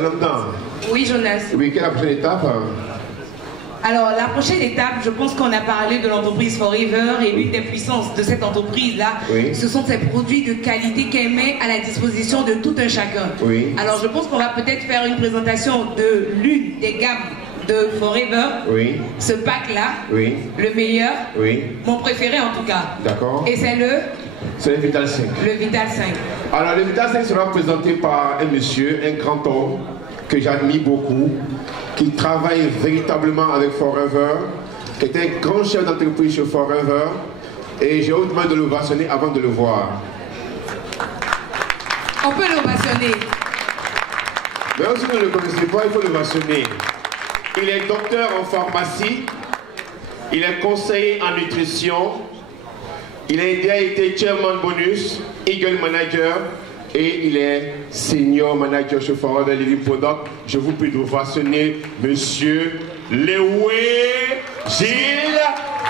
Madame Dan. Oui, Jonas. Oui, quelle est la prochaine étape? Alors, la prochaine étape, je pense qu'on a parlé de l'entreprise Forever et l'une des puissances de cette entreprise-là, ce sont ces produits de qualité qu'elle met à la disposition de tout un chacun. Oui. Alors, je pense qu'on va peut-être faire une présentation de l'une des gammes de Forever. Oui. Ce pack-là, oui. Le meilleur, oui. Mon préféré en tout cas. D'accord. Et c'est le? C'est le Vital 5. Le Vital 5. Alors, le Vital 5 sera présenté par un monsieur, un grand homme, que j'admire beaucoup, qui travaille véritablement avec Forever, qui est un grand chef d'entreprise chez Forever, et j'ai hautement de l'ovationner avant de le voir. On peut l'ovationner. Mais si vous ne le connaissez pas, il faut l'ovationner. Il est docteur en pharmacie, il est conseiller en nutrition, il a été chairman bonus, Eagle Manager, et il est senior manager chez Forever Living Product. Je vous prie de ovationner monsieur Léoué Gilles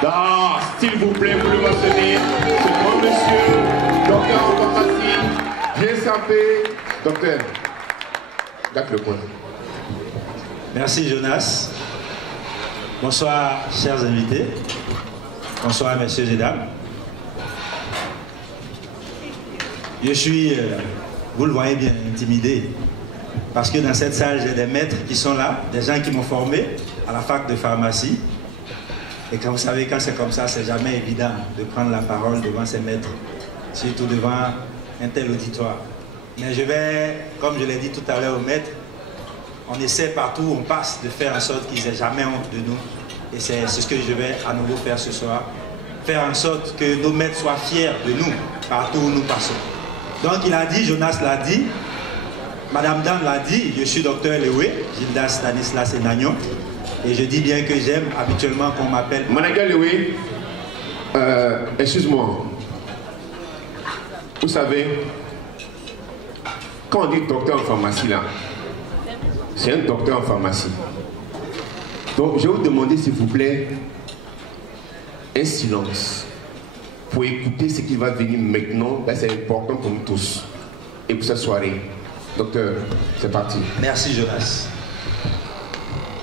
Das. S'il vous plaît, vous l'ovationner. Ce grand monsieur, docteur en pharmacie, bien sapé. Docteur, gâte le coin. Merci Jonas. Bonsoir chers invités. Bonsoir messieurs et dames. Je suis, vous le voyez bien, intimidé. Parce que dans cette salle, j'ai des maîtres qui sont là, des gens qui m'ont formé à la fac de pharmacie. Et quand vous savez, quand c'est comme ça, c'est jamais évident de prendre la parole devant ces maîtres, surtout devant un tel auditoire. Mais je vais, comme je l'ai dit tout à l'heure aux maîtres, on essaie partout où on passe de faire en sorte qu'ils n'aient jamais honte de nous. Et c'est ce que je vais à nouveau faire ce soir. Faire en sorte que nos maîtres soient fiers de nous partout où nous passons. Donc il a dit, Jonas l'a dit, Madame Dan l'a dit, je suis docteur Léoué, Gildas Stanislas Enagnon, et je dis bien que j'aime habituellement qu'on m'appelle... Manager Léoué, excuse-moi, vous savez, quand on dit docteur en pharmacie là, c'est un docteur en pharmacie. Donc je vais vous demander s'il vous plaît un silence pour écouter ce qui va venir maintenant. C'est important pour nous tous et pour cette soirée. Docteur, c'est parti. Merci Jonas.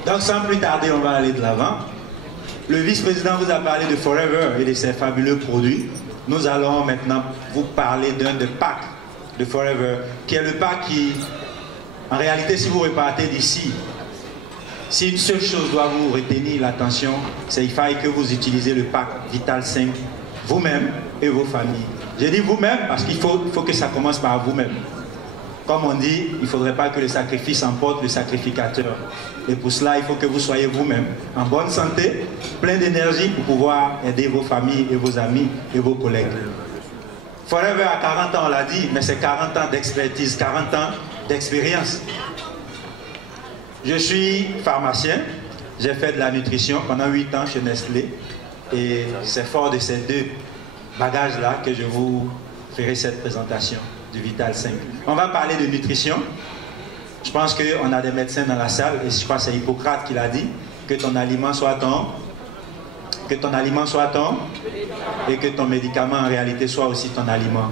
Donc sans plus tarder, on va aller de l'avant. Le vice-président vous a parlé de Forever et de ses fabuleux produits. Nous allons maintenant vous parler d'un des packs de Forever, qui est le pack qui, en réalité, si vous repartez d'ici, si une seule chose doit vous retenir l'attention, c'est qu'il faille que vous utilisez le pack Vital 5 vous-même et vos familles. J'ai dit vous-même parce qu'il faut que ça commence par vous-même. Comme on dit, il ne faudrait pas que le sacrifice emporte le sacrificateur. Et pour cela, il faut que vous soyez vous-même en bonne santé, plein d'énergie pour pouvoir aider vos familles et vos amis et vos collègues. Forever à 40 ans, on l'a dit, mais c'est 40 ans d'expertise, 40 ans d'expérience. Je suis pharmacien, j'ai fait de la nutrition pendant 8 ans chez Nestlé et c'est fort de ces deux bagages-là que je vous ferai cette présentation du Vital 5. On va parler de nutrition. Je pense qu'on a des médecins dans la salle et je crois que c'est Hippocrate qui l'a dit, que ton aliment soit ton et que ton médicament en réalité soit aussi ton aliment.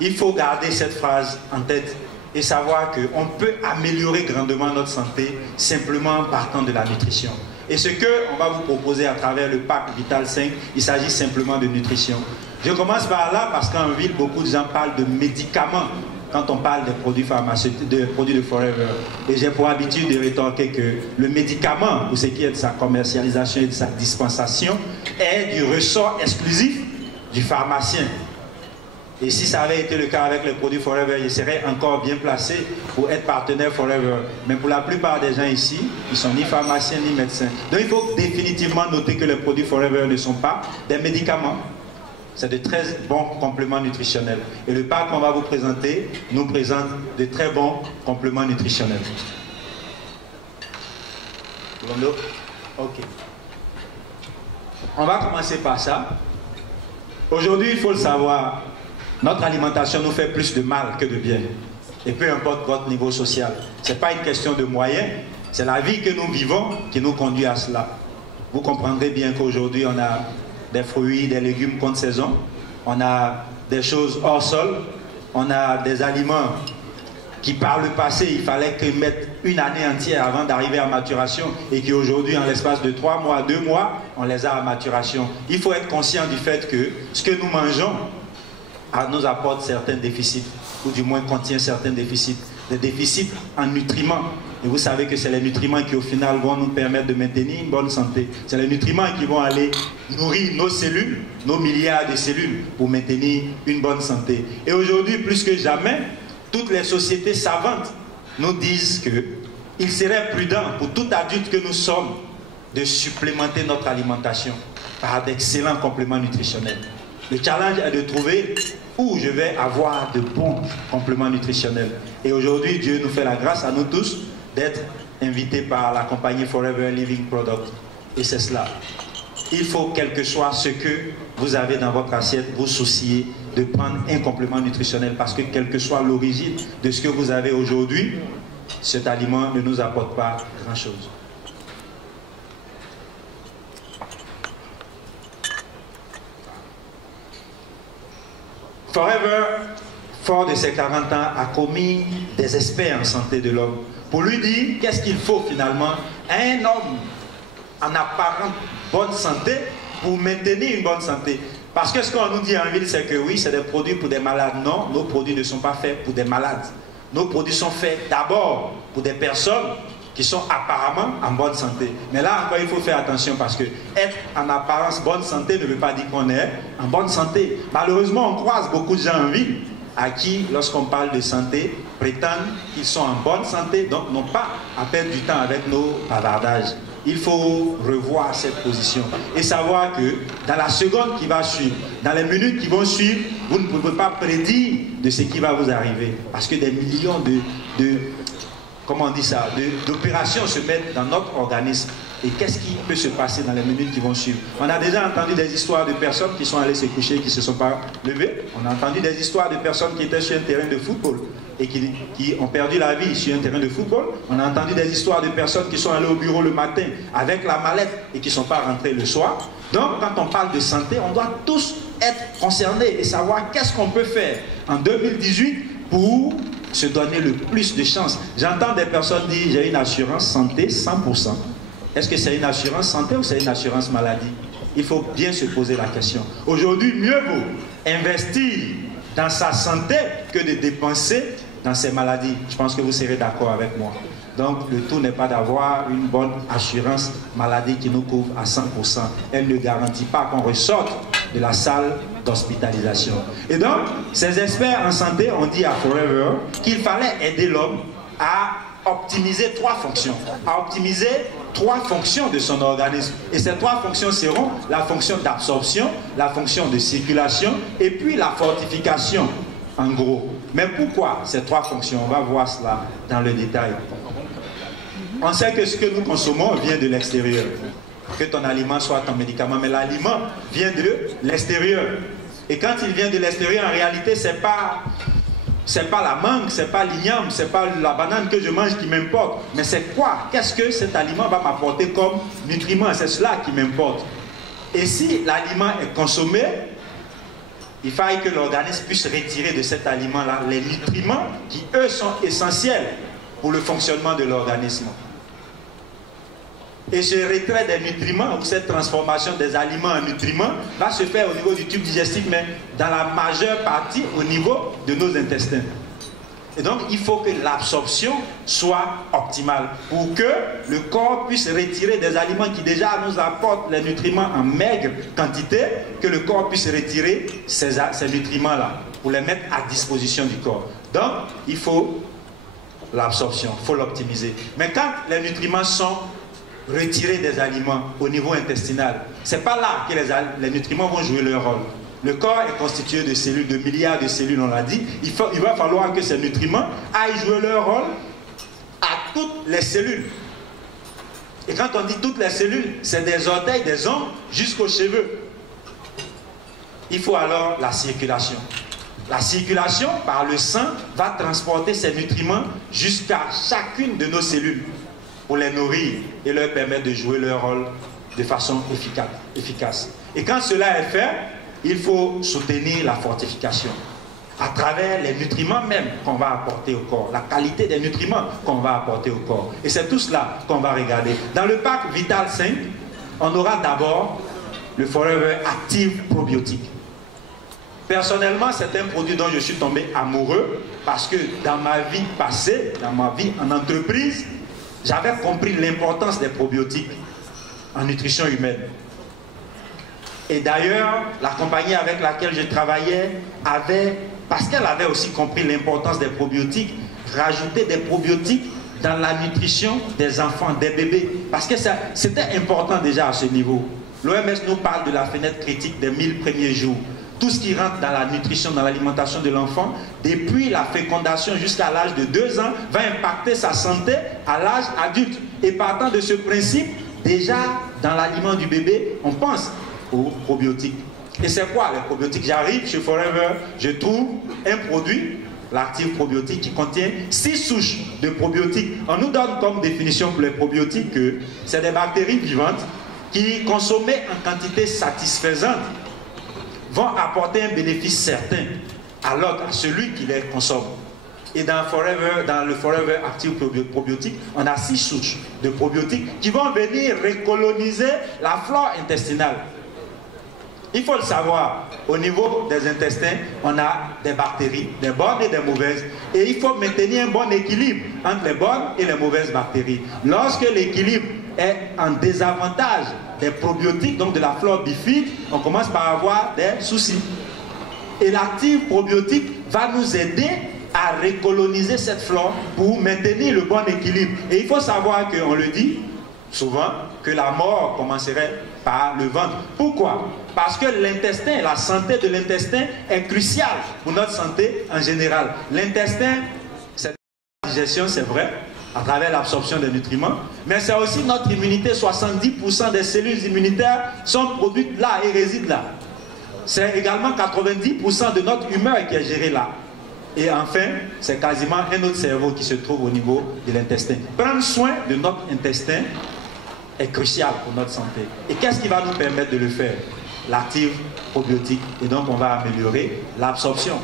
Il faut garder cette phrase en tête et savoir qu'on peut améliorer grandement notre santé simplement en partant de la nutrition. Et ce qu'on va vous proposer à travers le pack Vital 5, il s'agit simplement de nutrition. Je commence par là parce qu'en ville, beaucoup de gens parlent de médicaments quand on parle des produits pharmaceutiques, des produits de Forever. Et j'ai pour habitude de rétorquer que le médicament, pour ce qui est de sa commercialisation et de sa dispensation, est du ressort exclusif du pharmacien. Et si ça avait été le cas avec les produits Forever, je serais encore bien placé pour être partenaire Forever. Mais pour la plupart des gens ici, ils ne sont ni pharmaciens ni médecins. Donc il faut définitivement noter que les produits Forever ne sont pas des médicaments. C'est de très bons compléments nutritionnels. Et le pack qu'on va vous présenter nous présente de très bons compléments nutritionnels. Ok. On va commencer par ça. Aujourd'hui, il faut le savoir, notre alimentation nous fait plus de mal que de bien. Et peu importe votre niveau social. Ce n'est pas une question de moyens, c'est la vie que nous vivons qui nous conduit à cela. Vous comprendrez bien qu'aujourd'hui, on a des fruits, des légumes contre saison, on a des choses hors sol, on a des aliments qui par le passé, il fallait qu'ils mettent une année entière avant d'arriver à maturation et qu'aujourd'hui, en l'espace de 3 mois, 2 mois, on les a à maturation. Il faut être conscient du fait que ce que nous mangeons nous apporte certains déficits, ou du moins contient certains déficits, des déficits en nutriments. Et vous savez que c'est les nutriments qui au final vont nous permettre de maintenir une bonne santé. C'est les nutriments qui vont aller nourrir nos cellules, nos milliards de cellules pour maintenir une bonne santé. Et aujourd'hui, plus que jamais, toutes les sociétés savantes nous disent qu'il serait prudent pour tout adulte que nous sommes de supplémenter notre alimentation par d'excellents compléments nutritionnels. Le challenge est de trouver où je vais avoir de bons compléments nutritionnels. Et aujourd'hui, Dieu nous fait la grâce à nous tous d'être invités par la compagnie Forever Living Product. Et c'est cela. Il faut, quel que soit ce que vous avez dans votre assiette, vous soucier de prendre un complément nutritionnel parce que quelle que soit l'origine de ce que vous avez aujourd'hui, cet aliment ne nous apporte pas grand-chose. Forever, fort de ses 40 ans, a commis des experts en santé de l'homme pour lui dire qu'est-ce qu'il faut finalement à un homme en apparente bonne santé pour maintenir une bonne santé. Parce que ce qu'on nous dit en ville, c'est que oui, c'est des produits pour des malades. Non, nos produits ne sont pas faits pour des malades. Nos produits sont faits d'abord pour des personnes qui sont apparemment en bonne santé. Mais là encore, il faut faire attention parce que être en apparence bonne santé ne veut pas dire qu'on est en bonne santé. Malheureusement, on croise beaucoup de gens en ville à qui, lorsqu'on parle de santé, prétendent qu'ils sont en bonne santé, donc n'ont pas à perdre du temps avec nos bavardages. Il faut revoir cette position et savoir que dans la seconde qui va suivre, dans les minutes qui vont suivre, vous ne pouvez pas prédire de ce qui va vous arriver parce que des millions comment on dit ça, d'opérations se mettent dans notre organisme. Et qu'est-ce qui peut se passer dans les minutes qui vont suivre? On a déjà entendu des histoires de personnes qui sont allées se coucher et qui ne se sont pas levées. On a entendu des histoires de personnes qui étaient sur un terrain de football et qui ont perdu la vie sur un terrain de football. On a entendu des histoires de personnes qui sont allées au bureau le matin avec la mallette et qui ne sont pas rentrées le soir. Donc, quand on parle de santé, on doit tous être concernés et savoir qu'est-ce qu'on peut faire en 2018 pour se donner le plus de chance. J'entends des personnes dire j'ai une assurance santé 100%. Est-ce que c'est une assurance santé ou c'est une assurance maladie? Il faut bien se poser la question. Aujourd'hui, mieux vaut investir dans sa santé que de dépenser dans ses maladies. Je pense que vous serez d'accord avec moi. Donc, le tout n'est pas d'avoir une bonne assurance maladie qui nous couvre à 100%. Elle ne garantit pas qu'on ressorte de la salle d'hospitalisation. Et donc, ces experts en santé ont dit à Forever qu'il fallait aider l'homme à optimiser 3 fonctions. À optimiser 3 fonctions de son organisme. Et ces 3 fonctions seront la fonction d'absorption, la fonction de circulation et puis la fortification, en gros. Mais pourquoi ces 3 fonctions? On va voir cela dans le détail. On sait que ce que nous consommons vient de l'extérieur. Que ton aliment soit ton médicament, mais l'aliment vient de l'extérieur. Et quand il vient de l'extérieur, en réalité, c'est pas la mangue, c'est pas l'igname, c'est pas la banane que je mange qui m'importe. Mais c'est quoi? Qu'est-ce que cet aliment va m'apporter comme nutriment? C'est cela qui m'importe. Et si l'aliment est consommé, il faille que l'organisme puisse retirer de cet aliment-là les nutriments qui, eux, sont essentiels pour le fonctionnement de l'organisme. Et ce retrait des nutriments, ou cette transformation des aliments en nutriments, va se faire au niveau du tube digestif, mais dans la majeure partie au niveau de nos intestins. Et donc, il faut que l'absorption soit optimale pour que le corps puisse retirer des aliments qui déjà nous apportent les nutriments en maigre quantité, que le corps puisse retirer ces nutriments-là pour les mettre à disposition du corps. Donc, il faut l'absorption, il faut l'optimiser. Mais quand les nutriments sont retirés des aliments au niveau intestinal, c'est pas là que les nutriments vont jouer leur rôle. Le corps est constitué de cellules, de milliards de cellules, on l'a dit. Il va falloir que ces nutriments aillent jouer leur rôle à toutes les cellules. Et quand on dit toutes les cellules, c'est des orteils, des ongles, jusqu'aux cheveux. Il faut alors la circulation. La circulation par le sang va transporter ces nutriments jusqu'à chacune de nos cellules pour les nourrir et leur permettre de jouer leur rôle de façon efficace. Et quand cela est fait, il faut soutenir la fortification. à travers les nutriments même qu'on va apporter au corps, la qualité des nutriments qu'on va apporter au corps. Et c'est tout cela qu'on va regarder. Dans le pack Vital 5, on aura d'abord le Forever Active Probiotique. Personnellement, c'est un produit dont je suis tombé amoureux parce que dans ma vie passée, dans ma vie en entreprise, j'avais compris l'importance des probiotiques en nutrition humaine. Et d'ailleurs, la compagnie avec laquelle je travaillais avait, parce qu'elle avait aussi compris l'importance des probiotiques, rajouté des probiotiques dans la nutrition des enfants, des bébés. Parce que c'était important déjà à ce niveau. L'OMS nous parle de la fenêtre critique des 1000 premiers jours. Tout ce qui rentre dans la nutrition, dans l'alimentation de l'enfant, depuis la fécondation jusqu'à l'âge de 2 ans, va impacter sa santé à l'âge adulte. Et partant de ce principe, déjà dans l'aliment du bébé, on pense aux probiotiques. Et c'est quoi les probiotiques? J'arrive chez Forever, je trouve un produit, l'actif probiotique, qui contient 6 souches de probiotiques. On nous donne comme définition pour les probiotiques que c'est des bactéries vivantes qui, consommées en quantité satisfaisante, vont apporter un bénéfice certain à l'autre, à celui qui les consomme. Et dans le Forever Active Probiotique, on a 6 souches de probiotiques qui vont venir recoloniser la flore intestinale. Il faut le savoir, au niveau des intestins, on a des bactéries, des bonnes et des mauvaises. Et il faut maintenir un bon équilibre entre les bonnes et les mauvaises bactéries. Lorsque l'équilibre est en désavantage des probiotiques, donc de la flore bifide, on commence par avoir des soucis. Et l'active probiotique va nous aider à recoloniser cette flore pour maintenir le bon équilibre. Et il faut savoir qu'on le dit souvent, que la mort commencerait par le ventre. Pourquoi? Parce que l'intestin, la santé de l'intestin est cruciale pour notre santé en général. L'intestin, c'est la digestion, c'est vrai, à travers l'absorption des nutriments, mais c'est aussi notre immunité. 70% des cellules immunitaires sont produites là et résident là. C'est également 90% de notre humeur qui est gérée là. Et enfin, c'est quasiment un autre cerveau qui se trouve au niveau de l'intestin. Prendre soin de notre intestin est crucial pour notre santé. Et qu'est-ce qui va nous permettre de le faire? L'active probiotique. Et donc, on va améliorer l'absorption.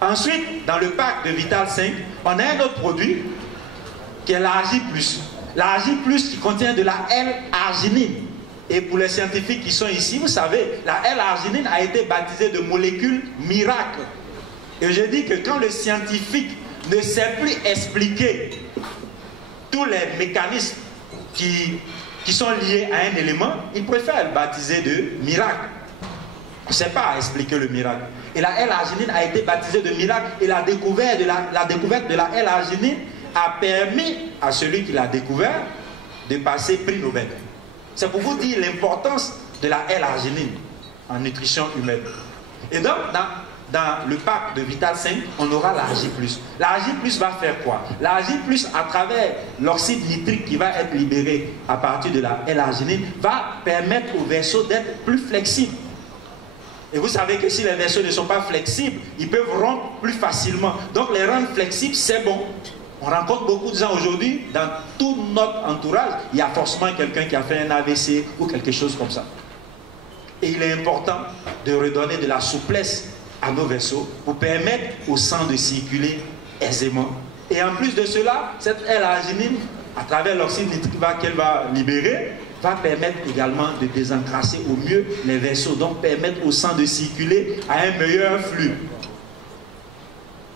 Ensuite, dans le pack de Vital 5, on a un autre produit qui est l'Argi+. L'Argi+, qui contient de la L-arginine. Et pour les scientifiques qui sont ici, vous savez, la L-arginine a été baptisée de molécule miracle. Et je dis que quand le scientifique ne sait plus expliquer tous les mécanismes qui sont liés à un élément, il préfère le baptiser de miracle. On ne sait pas expliquer le miracle. Et la L-arginine a été baptisée de miracle. Et la découverte de la L-arginine a permis à celui qui l'a découvert de passer prix Nobel. C'est pour vous dire l'importance de la L-arginine en nutrition humaine. Et donc, dans le pack de Vital 5, on aura l'Argi+. L'Argi+ va faire quoi? L'Argi+, à travers l'oxyde nitrique qui va être libéré à partir de la L-arginine, va permettre aux vaisseaux d'être plus flexibles. Et vous savez que si les vaisseaux ne sont pas flexibles, ils peuvent rompre plus facilement. Donc les rendre flexibles, c'est bon. On rencontre beaucoup de gens aujourd'hui, dans tout notre entourage, il y a forcément quelqu'un qui a fait un AVC ou quelque chose comme ça. Et il est important de redonner de la souplesse à nos vaisseaux pour permettre au sang de circuler aisément. Et en plus de cela, cette L-arginine, à travers l'oxyde nitrique qu'elle va libérer, va permettre également de désencrasser au mieux les vaisseaux, donc permettre au sang de circuler à un meilleur flux.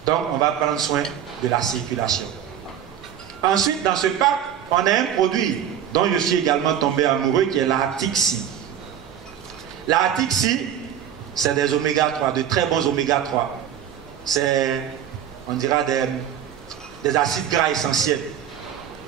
Donc on va prendre soin de la circulation. Ensuite, dans ce pack, on a un produit dont je suis également tombé amoureux, qui est l'Artixi. L'Artixi, c'est des oméga 3, de très bons oméga 3. C'est, on dira, des acides gras essentiels.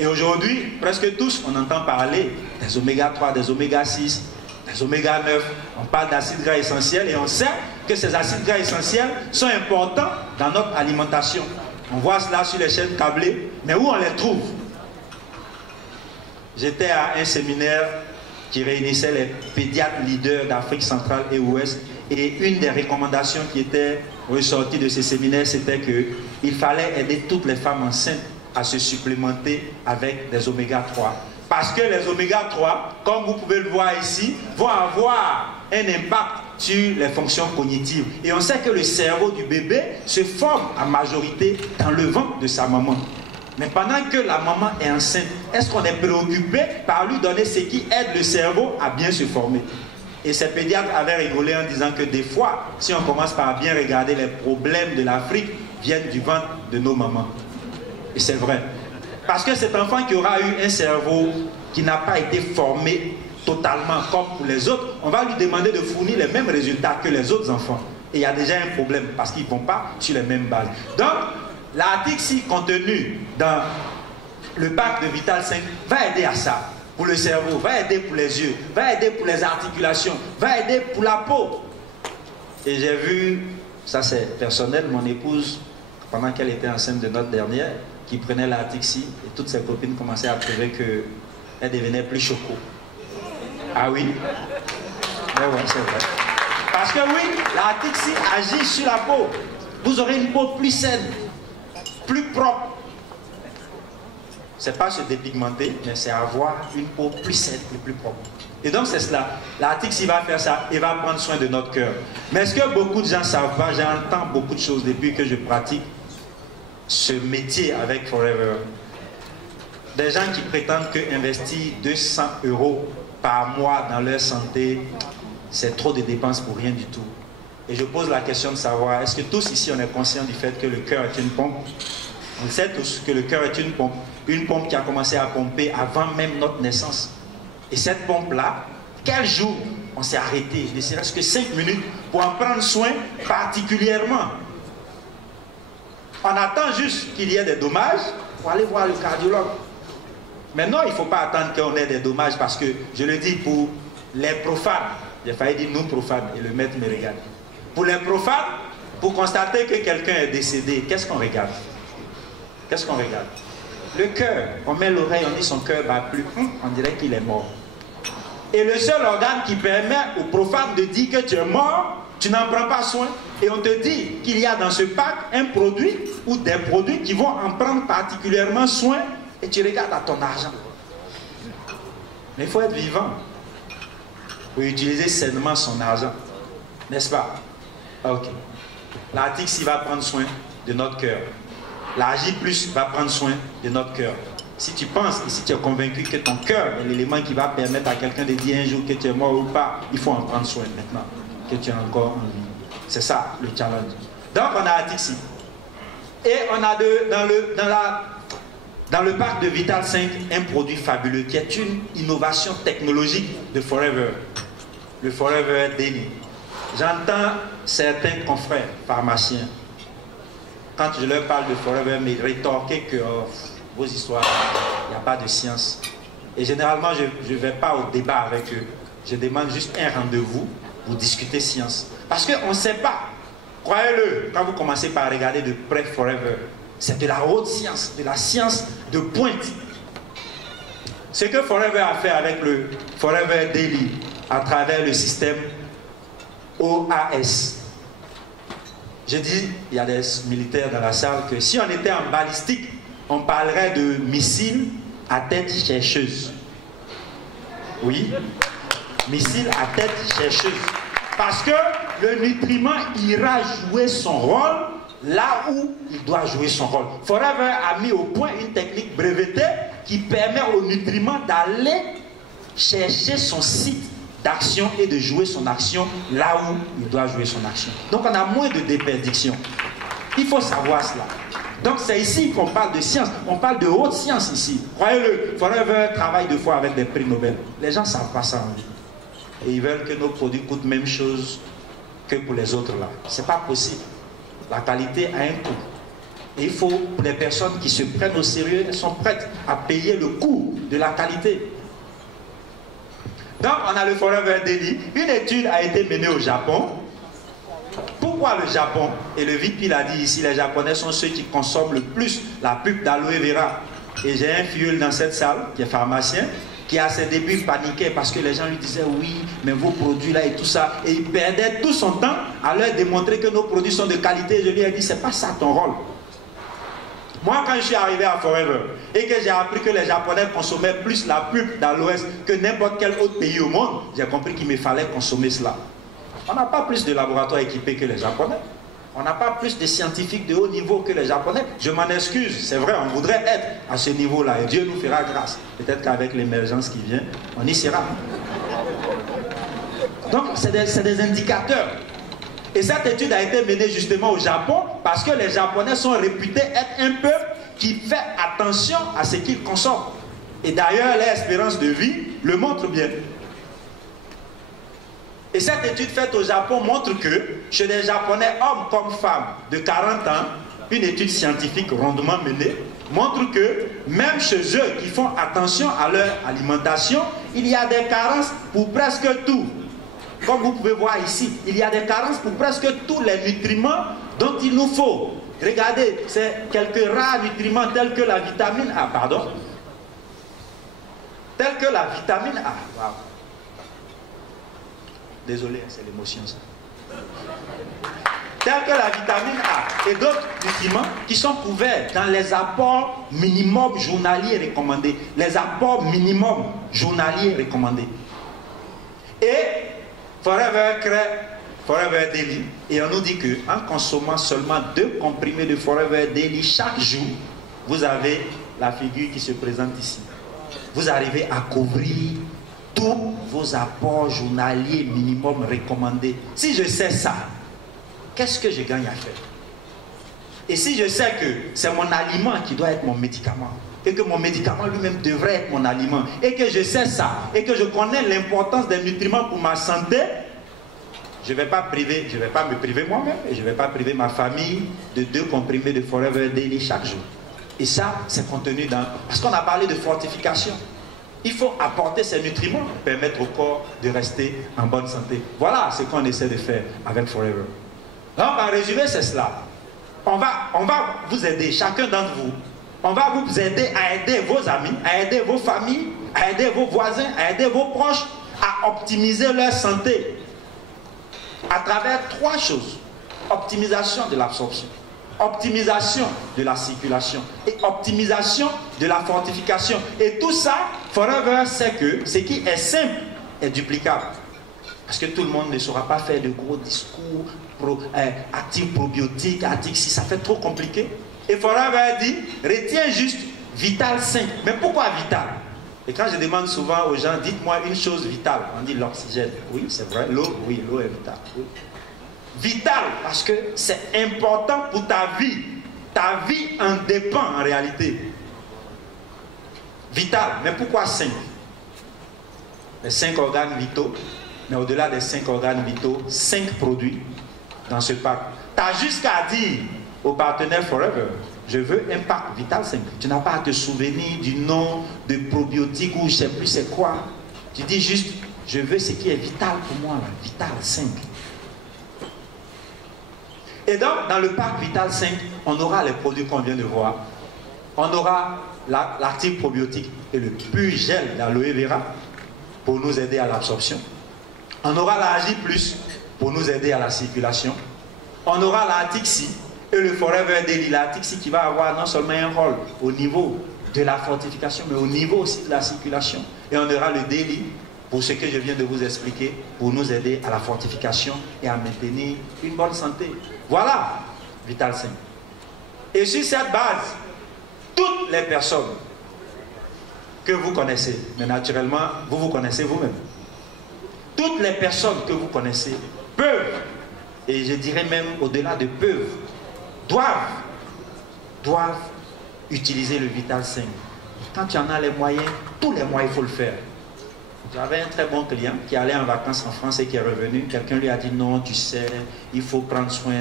Et aujourd'hui, presque tous, on entend parler des oméga 3, des oméga 6, des oméga 9. On parle d'acides gras essentiels et on sait que ces acides gras essentiels sont importants dans notre alimentation. On voit cela sur les chaînes câblées, mais où on les trouve? J'étais à un séminaire qui réunissait les pédiatres leaders d'Afrique centrale et ouest. Et une des recommandations qui était ressortie de ces séminaires, c'était qu'il fallait aider toutes les femmes enceintes à se supplémenter avec des oméga 3. Parce que les oméga 3, comme vous pouvez le voir ici, vont avoir un impact sur les fonctions cognitives. Et on sait que le cerveau du bébé se forme en majorité dans le ventre de sa maman. Mais pendant que la maman est enceinte, est-ce qu'on est préoccupé par lui donner ce qui aide le cerveau à bien se former? Et ces pédiatres avaient rigolé en disant que des fois, si on commence par bien regarder, les problèmes de l'Afrique viennent du ventre de nos mamans. Et c'est vrai. Parce que cet enfant qui aura eu un cerveau qui n'a pas été formé totalement comme pour les autres, on va lui demander de fournir les mêmes résultats que les autres enfants. Et il y a déjà un problème parce qu'ils ne vont pas sur les mêmes bases. Donc, l'article 6 contenu dans le pack de Vital 5 va aider à ça. Pour le cerveau, va aider pour les yeux, va aider pour les articulations, va aider pour la peau. Et j'ai vu, ça c'est personnel, mon épouse, pendant qu'elle était enceinte de notre dernière, qui prenait l'article 6 et toutes ses copines commençaient à trouver qu'elle devenait plus choco. Ah oui? Mais ouais, c'est vrai. Parce que oui, l'article 6 agit sur la peau. Vous aurez une peau plus saine, plus propre. C'est pas se dépigmenter, mais c'est avoir une peau plus saine et plus propre. Et donc c'est cela. L'article 6 va faire ça et va prendre soin de notre cœur. Mais est-ce que beaucoup de gens ne savent pas? J'entends beaucoup de choses depuis que je pratique ce métier avec Forever. Des gens qui prétendent qu'investir 200 € par mois dans leur santé, c'est trop de dépenses pour rien du tout. Et je pose la question de savoir, est-ce que tous ici on est conscients du fait que le cœur est une pompe? On sait tous que le cœur est une pompe qui a commencé à pomper avant même notre naissance. Et cette pompe-là, quel jour on s'est arrêté, ne serait-ce que 5 minutes, pour en prendre soin particulièrement? On attend juste qu'il y ait des dommages pour aller voir le cardiologue. Mais non, il ne faut pas attendre qu'on ait des dommages parce que, je le dis pour les profanes, j'ai failli dire nous profanes et le maître me regarde. Pour les profanes, pour constater que quelqu'un est décédé, qu'est-ce qu'on regarde? Qu'est-ce qu'on regarde? Le cœur. On met l'oreille, on dit son cœur bat plus. On dirait qu'il est mort. Et le seul organe qui permet aux profanes de dire que tu es mort, tu n'en prends pas soin. Et on te dit qu'il y a dans ce pack un produit ou des produits qui vont en prendre particulièrement soin et tu regardes à ton argent. Mais il faut être vivant pour utiliser sainement son argent. N'est-ce pas? Ok. L'article 6 va prendre soin de notre cœur. La J+ va prendre soin de notre cœur. Si tu penses et si tu es convaincu que ton cœur est l'élément qui va permettre à quelqu'un de dire un jour que tu es mort ou pas, il faut en prendre soin maintenant, que tu es encore en vie. C'est ça le challenge. Donc on a l'article 6. Et on a dans le pack de Vital 5 un produit fabuleux qui est une innovation technologique de Forever. Le Forever Daily. J'entends certains confrères pharmaciens, quand je leur parle de Forever, me rétorquer que vos histoires, il n'y a pas de science. Et généralement, je ne vais pas au débat avec eux. Je demande juste un rendez-vous pour discuter science. Parce qu'on ne sait pas. Croyez-le, quand vous commencez par regarder de près Forever, c'est de la haute science, de la science de pointe. Ce que Forever a fait avec le Forever Daily, à travers le système OAS. J'ai dit, il y a des militaires dans la salle, que si on était en balistique, on parlerait de missiles à tête chercheuse. Oui, missiles à tête chercheuse. Parce que le nutriment ira jouer son rôle là où il doit jouer son rôle. Forever a mis au point une technique brevetée qui permet au nutriment d'aller chercher son site d'action et de jouer son action là où il doit jouer son action. Donc on a moins de déperdiction. Il faut savoir cela. Donc c'est ici qu'on parle de science. On parle de haute science ici. Croyez-le, Forever travaille 2 fois avec des prix Nobel. Les gens ne savent pas ça en vie. Et ils veulent que nos produits coûtent même chose que pour les autres là. C'est pas possible. La qualité a un coût. Et il faut, pour les personnes qui se prennent au sérieux, elles sont prêtes à payer le coût de la qualité. Donc, on a le Forever Daily. Une étude a été menée au Japon. Pourquoi le Japon? Et le VP l'a dit ici, les Japonais sont ceux qui consomment le plus la pulpe d'aloe vera. Et j'ai un filleul dans cette salle, qui est pharmacien, qui à ses débuts paniquait parce que les gens lui disaient oui, mais vos produits là et tout ça. Et il perdait tout son temps à leur démontrer que nos produits sont de qualité. Je lui ai dit, c'est pas ça ton rôle. Moi, quand je suis arrivé à Forever et que j'ai appris que les Japonais consommaient plus la pulpe d'aloès que n'importe quel autre pays au monde, j'ai compris qu'il me fallait consommer cela. On n'a pas plus de laboratoires équipés que les Japonais. On n'a pas plus de scientifiques de haut niveau que les Japonais. Je m'en excuse, c'est vrai, on voudrait être à ce niveau-là et Dieu nous fera grâce. Peut-être qu'avec l'émergence qui vient, on y sera. Donc, c'est des indicateurs. Et cette étude a été menée justement au Japon parce que les Japonais sont réputés être un peuple qui fait attention à ce qu'ils consomment. Et d'ailleurs, leur espérance de vie le montre bien. Et cette étude faite au Japon montre que chez les Japonais, hommes comme femmes de 40 ans, une étude scientifique rondement menée, montre que même chez eux qui font attention à leur alimentation, il y a des carences pour presque tout. Comme vous pouvez voir ici, il y a des carences pour presque tous les nutriments dont il nous faut. Regardez, c'est quelques rares nutriments tels que la vitamine A, pardon. Tels que la vitamine A. Wow. Désolé, c'est l'émotion ça. Tels que la vitamine A et d'autres nutriments qui sont couverts dans les apports minimums journaliers recommandés. Les apports minimums journaliers recommandés. Et Forever crée Forever Daily et on nous dit qu'en consommant seulement 2 comprimés de Forever Daily chaque jour, vous avez la figure qui se présente ici. Vous arrivez à couvrir tous vos apports journaliers minimum recommandés. Si je sais ça, qu'est-ce que je gagne à faire? Et si je sais que c'est mon aliment qui doit être mon médicament, et que mon médicament lui-même devrait être mon aliment, et que je sais ça, et que je connais l'importance des nutriments pour ma santé, je ne vais pas me priver moi-même, et je ne vais pas priver ma famille de 2 comprimés de Forever Daily chaque jour. Et ça, c'est contenu dans... Parce qu'on a parlé de fortification. Il faut apporter ces nutriments pour permettre au corps de rester en bonne santé. Voilà ce qu'on essaie de faire avec Forever. Donc, en résumé, c'est cela. On va vous aider, chacun d'entre vous. On va vous aider à aider vos amis, à aider vos familles, à aider vos voisins, à aider vos proches, à optimiser leur santé. À travers 3 choses. Optimisation de l'absorption, optimisation de la circulation et optimisation de la fortification. Et tout ça, Forever sait que ce qui est simple est duplicable. Parce que tout le monde ne saura pas faire de gros discours actifs probiotiques, actifs si ça fait trop compliqué. Et Forever dit, retiens juste Vital 5. Mais pourquoi Vital? Et quand je demande souvent aux gens, dites-moi une chose vitale, on dit l'oxygène. Oui, c'est vrai. L'eau, oui, l'eau est vitale. Oui. Vital, parce que c'est important pour ta vie. Ta vie en dépend en réalité. Vital, mais pourquoi 5? Les 5 organes vitaux, mais au-delà des 5 organes vitaux, 5 produits dans ce pack. Tu as jusqu'à dire au partenaire Forever, je veux un pack Vital 5. Tu n'as pas à te souvenir du nom de probiotique ou je ne sais plus c'est quoi. Tu dis juste, je veux ce qui est vital pour moi, là. Vital 5. Et donc, dans le pack Vital 5, on aura les produits qu'on vient de voir. On aura l'actif probiotique et le pur gel d'aloe vera pour nous aider à l'absorption. On aura la Agi Plus pour nous aider à la circulation. On aura la Atixi et le Forever Daily. La Atixi qui va avoir non seulement un rôle au niveau de la fortification, mais au niveau aussi de la circulation. Et on aura le Daily pour ce que je viens de vous expliquer, pour nous aider à la fortification et à maintenir une bonne santé. Voilà, Vital 5. Et sur cette base, toutes les personnes que vous connaissez, mais naturellement, vous vous connaissez vous-même. Toutes les personnes que vous connaissez peuvent, et je dirais même au-delà de peuvent, doivent utiliser le Vital 5. Quand tu en as les moyens, tous les mois, il faut le faire. J'avais un très bon client qui allait en vacances en France et qui est revenu. Quelqu'un lui a dit non, tu sais, il faut prendre soin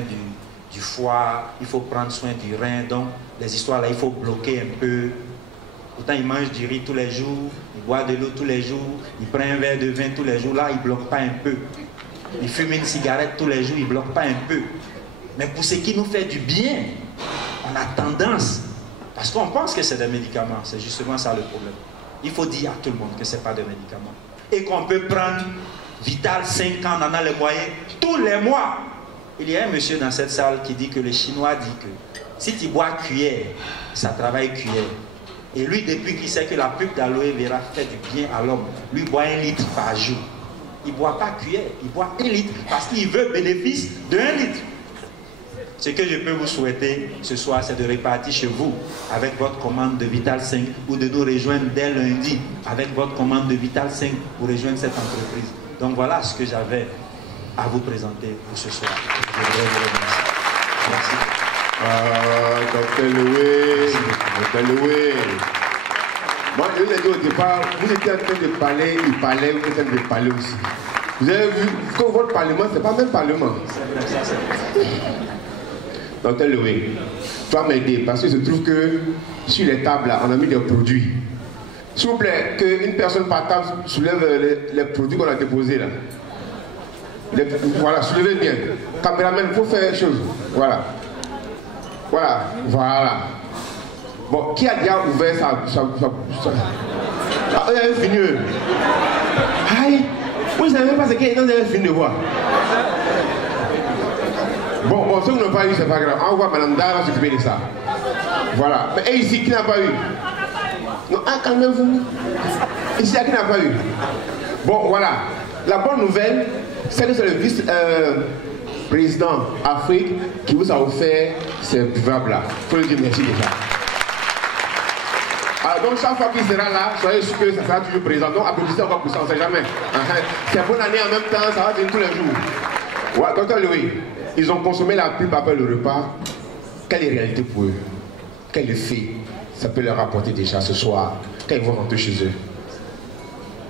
du foie, il faut prendre soin du rein. Donc, les histoires là, il faut bloquer un peu. Pourtant, il mange du riz tous les jours, il boit de l'eau tous les jours, il prend un verre de vin tous les jours. Là, il ne bloque pas un peu. Il fume une cigarette tous les jours, il ne bloque pas un peu. Mais pour ce qui nous fait du bien, on a tendance, parce qu'on pense que c'est des médicaments, c'est justement ça le problème. Il faut dire à tout le monde que ce n'est pas des médicaments. Et qu'on peut prendre Vital 5 quand on en a les moyens, tous les mois. Il y a un monsieur dans cette salle qui dit que les Chinois disent que si tu bois cuillère, ça travaille cuillère. Et lui, depuis qu'il sait que la pulpe d'aloe vera fait du bien à l'homme, lui boit 1 litre par jour. il ne boit pas cuillère, il boit 1 litre parce qu'il veut bénéfice de 1 litre. Ce que je peux vous souhaiter ce soir, c'est de repartir chez vous avec votre commande de Vital 5 ou de nous rejoindre dès lundi avec votre commande de Vital 5 pour rejoindre cette entreprise. Donc voilà ce que j'avais à vous présenter pour ce soir. Je voudrais vous remercier. Dr. Loué. Moi, je vous ai dit au départ, vous étiez en train de parler, il parlait, vous êtes en train de parler aussi. Vous avez vu que votre parlement, ce n'est pas même parlement. Dr. Loué, tu vas m'aider parce que je trouve que sur les tables, là, on a mis des produits. S'il vous plaît, qu'une personne par table soulève les produits qu'on a déposés là. Voilà, soulevez bien. Caméraman, il faut faire quelque chose. Voilà. Voilà. Bon, qui a déjà ouvert ça? Ah, vous avez fini. Aïe, vous ne savez pas ce qu'il y a, vous avez fini de voir. Bon, ceux qui n'ont pas eu, c'est pas grave. On voit Madame Dara s'occuper de ça. Voilà. Mais et ici, qui n'a pas eu? Non, calmez-vous. Ici, qui n'a pas eu? Bon, voilà. La bonne nouvelle, c'est que c'est le vice-président Afrique qui vous a offert ces buvables-là. Il faut lui dire merci déjà. Alors, donc, chaque fois qu'il sera là, soyez sûr que ça sera toujours présent. Donc, applaudissez encore pour ça, on ne sait jamais. C'est bonne année en même temps, ça va venir tous les jours. Ouais, Dr. Louis, ils ont consommé la pulpe après le repas. Quelle est la réalité pour eux? Quel effet ça peut leur apporter déjà ce soir quand ils vont rentrer chez eux?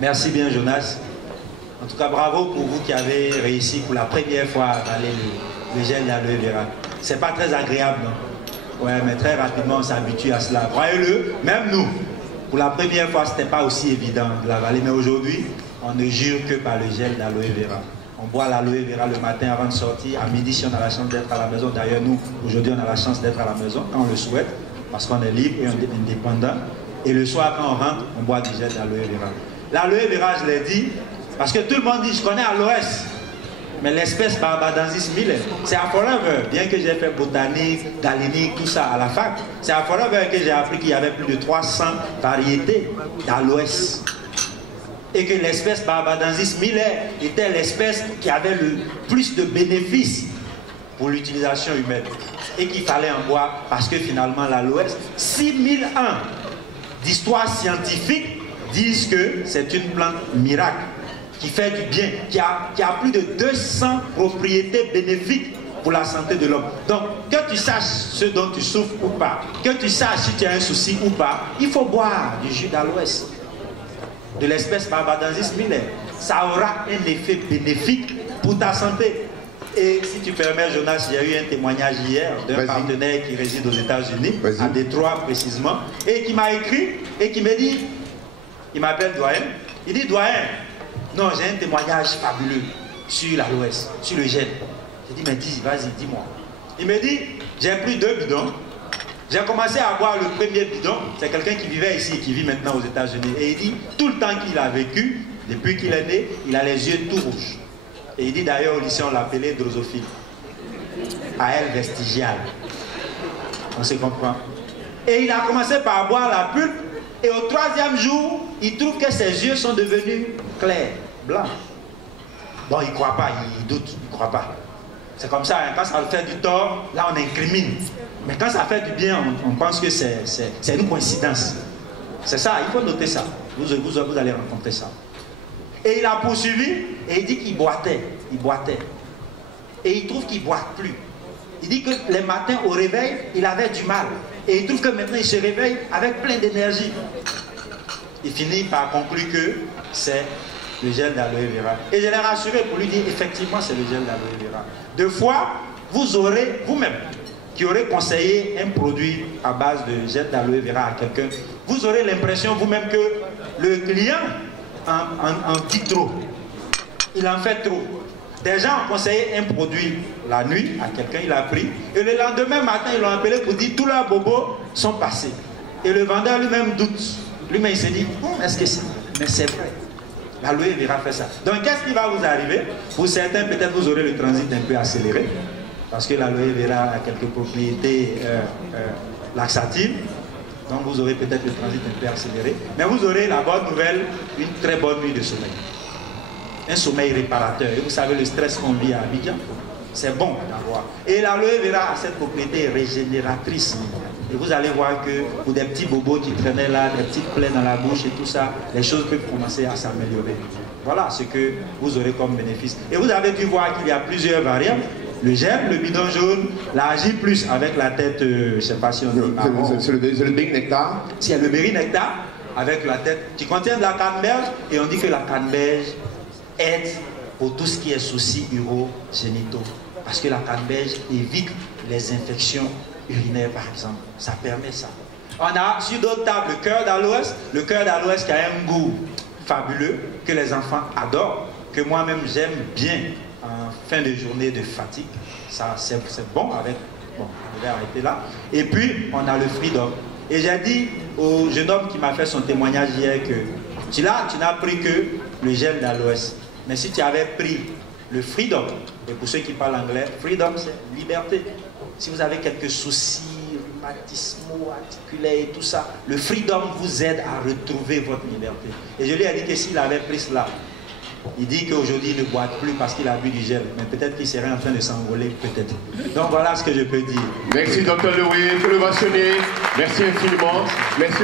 Merci bien, Jonas. En tout cas, bravo pour vous qui avez réussi pour la première fois à avaler le gel d'aloe vera. C'est pas très agréable, non? Ouais, mais très rapidement, on s'habitue à cela. Croyez-le, même nous, pour la première fois, c'était pas aussi évident de l'avaler. Mais aujourd'hui, on ne jure que par le gel d'aloe vera. On boit l'aloe vera le matin avant de sortir. À midi, si on a la chance d'être à la maison. D'ailleurs, nous, aujourd'hui, on a la chance d'être à la maison quand on le souhaite, parce qu'on est libre et indépendant. Et le soir, quand on rentre, on boit du gel d'aloe vera. L'aloe vera, je l'ai dit, parce que tout le monde dit, je connais aloès, mais l'espèce Barbadensis miller, c'est à Forever, bien que j'ai fait botanique, galénique, tout ça à la fac, c'est à Forever que j'ai appris qu'il y avait plus de 300 variétés d'aloès. Et que l'espèce Barbadensis miller était l'espèce qui avait le plus de bénéfices pour l'utilisation humaine. Et qu'il fallait en boire parce que finalement l'aloès, 6000 ans d'histoire scientifique disent que c'est une plante miracle qui fait du bien, qui a plus de 200 propriétés bénéfiques pour la santé de l'homme. Donc, que tu saches ce dont tu souffres ou pas, que tu saches si tu as un souci ou pas, il faut boire du jus d'aloès de l'espèce Barbadensis miller. Ça aura un effet bénéfique pour ta santé. Et si tu permets, Jonas, il y a eu un témoignage hier d'un partenaire qui réside aux États-Unis, à Détroit précisément, et qui m'a écrit et qui me dit, il m'appelle Doyen, il dit Doyen, non, j'ai un témoignage fabuleux sur l'aloès, sur le gel. J'ai dit, mais vas-y, dis-moi. Il me dit, j'ai pris 2 bidons. J'ai commencé à boire le premier bidon. C'est quelqu'un qui vivait ici et qui vit maintenant aux États-Unis. Et il dit, tout le temps qu'il a vécu, depuis qu'il est né, il a les yeux tout rouges. Et il dit d'ailleurs au lycée, on l'appelait drosophile. AL vestigiale. On se comprend. Et il a commencé par boire la pulpe. Et au 3e jour, il trouve que ses yeux sont devenus clairs, blancs. Bon, il ne croit pas, il doute, il ne croit pas. C'est comme ça, hein, quand ça fait du tort, là on incrimine. Mais quand ça fait du bien, on pense que c'est une coïncidence. C'est ça, il faut noter ça. Vous allez rencontrer ça. Et il a poursuivi, et il dit qu'il boitait. Il boitait. Et il trouve qu'il ne boite plus. Il dit que les matins au réveil, il avait du mal. Et il trouve que maintenant il se réveille avec plein d'énergie. Il finit par conclure que c'est le gel d'aloe vera. Et je l'ai rassuré pour lui dire effectivement c'est le gel d'aloe vera. Deux fois, vous aurez vous-même qui aurez conseillé un produit à base de gel d'aloe vera à quelqu'un, vous aurez l'impression vous-même que le client en dit trop. Il en fait trop. Des gens ont conseillé un produit la nuit à quelqu'un, il a pris, et le lendemain matin, ils l'ont appelé pour dire tous leurs bobos sont passés. Et le vendeur lui-même doute. Lui-même, il s'est dit, est-ce que c'est... Mais c'est vrai. L'aloe vera fait ça. Donc, qu'est-ce qui va vous arriver? Pour certains, peut-être vous aurez le transit un peu accéléré, parce que l'aloe vera a quelques propriétés laxatives. Donc, vous aurez peut-être le transit un peu accéléré. Mais vous aurez la bonne nouvelle, une très bonne nuit de sommeil. un sommeil réparateur. Et vous savez le stress qu'on vit à Abidjan, c'est bon d'avoir. Et l'aloe vera a cette propriété régénératrice. Et vous allez voir que pour des petits bobos qui traînaient là, des petites plaies dans la bouche et tout ça, les choses peuvent commencer à s'améliorer. Voilà ce que vous aurez comme bénéfice. Et vous avez dû voir qu'il y a plusieurs variantes. Le gel, le bidon jaune, la J+, avec la tête, je ne sais pas si on dit... C'est le berry nectar. C'est le berry nectar, avec la tête, qui contient de la canneberge, et on dit que la canneberge aide pour tout ce qui est soucis urogénitaux. Parce que la canneberge évite les infections urinaires, par exemple. Ça permet ça. On a sur d'autres tables le cœur d'aloès. Le cœur d'aloès qui a un goût fabuleux, que les enfants adorent, que moi-même j'aime bien en fin de journée de fatigue. Ça, c'est bon avec... Bon, on devait arrêter là. Et puis, on a le freedom. Et j'ai dit au jeune homme qui m'a fait son témoignage hier que tu n'as pris que le gel d'aloès. Mais si tu avais pris le freedom, et pour ceux qui parlent anglais, freedom c'est liberté. Si vous avez quelques soucis rhumatismaux, articulaires et tout ça, le freedom vous aide à retrouver votre liberté. Et je lui ai dit que s'il avait pris cela, il dit qu'aujourd'hui il ne boit plus parce qu'il a bu du gel, mais peut-être qu'il serait en train de s'envoler, peut-être. Donc voilà ce que je peux dire. Merci Dr Louis, pour le vationner. Merci infiniment. Merci.